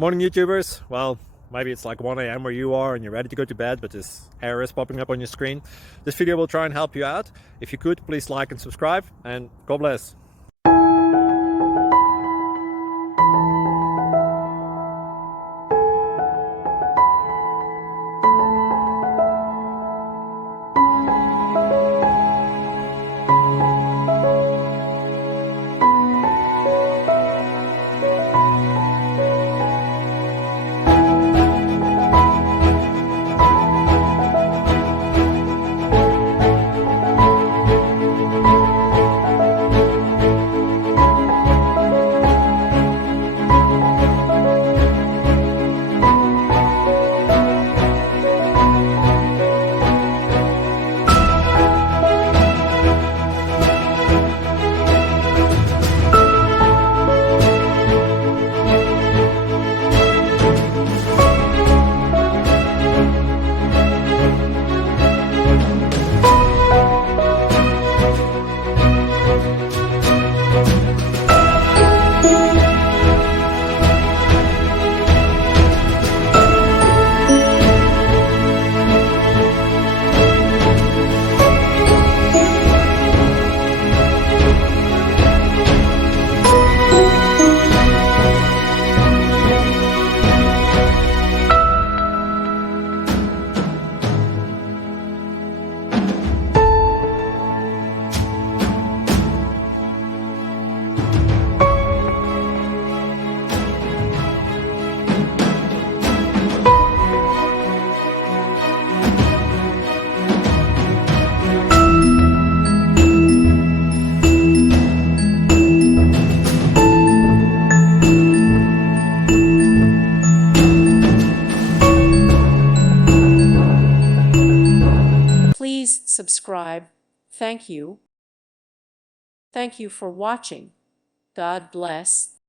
Morning YouTubers. Well, maybe it's like 1 a.m. where you are and you're ready to go to bed, but this error is popping up on your screen. This video will try and help you out. If you could, please like and subscribe, and God bless. Please subscribe. Thank you. Thank you for watching. God bless.